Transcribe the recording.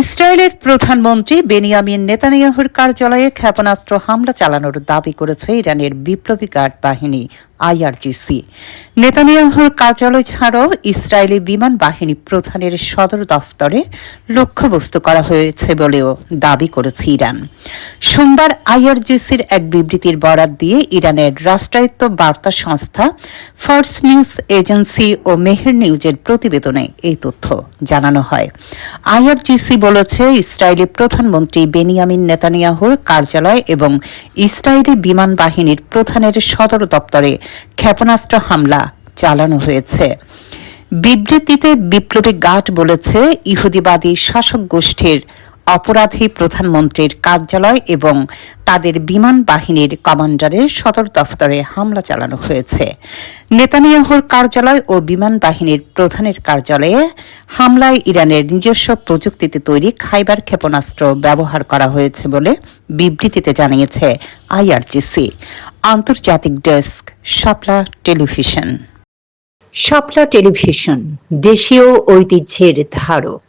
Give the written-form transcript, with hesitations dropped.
ইসরায়েলের প্রধানমন্ত্রী বেনিয়ামিন নেতানিয়াহুর কার্যালয়ে ক্ষেপণাস্ত্র হামলা চালানোর দাবি করেছে ইরানের বিপ্লবী গার্ড বাহিনী আইআরজিসি। নেতানিয়াহুর কার্যালয় ছাড়াও ইসরায়েলি বিমান বাহিনী প্রধানের সদর দফতরে লক্ষ্যবস্তু করা হয়েছে বলেও দাবি করেছে ইরান। সোমবার আইআরজিসির এক বিবৃতির বরাত দিয়ে ইরানের রাষ্ট্রায়ত্ত বার্তা সংস্থা ফার্স নিউজ এজেন্সি ও মেহের নিউজের প্রতিবেদনে এই তথ্য জানানো হয়। আইআরজিসি বলেছে, ইসরায়েলি প্রধানমন্ত্রী বেনিয়ামিন নেতানিয়াহুর কার্যালয় এবং ইসরায়েলি বিমান বাহিনীর প্রধানের সদর দপ্তরে ক্ষেপণাস্ত্র হামলা চালানো হয়েছে। বিবৃতিতে বিপ্লবী গার্ড বলেছে, ইহুদিবাদী শাসক গোষ্ঠীর অপরাধী প্রধানমন্ত্রীর কার্যালয় এবং তাদের বিমান বাহিনীর কমান্ডারের সদর দফতরে হামলা চালানো হয়েছে। নেতানিয়াহুর কার্যালয় ও বিমান বাহিনীর প্রধানের কার্যালয়ে হামলায় ইরানের নিজস্ব প্রযুক্তিতে তৈরি খাইবার ক্ষেপণাস্ত্র ব্যবহার করা হয়েছে বলে বিবৃতিতে জানিয়েছে আইআরজিসি। আন্তর্জাতিক ডেস্ক, শাপলা টেলিভিশন। শাপলা টেলিভিশন, দেশীয় ঐতিহ্যের ধারক।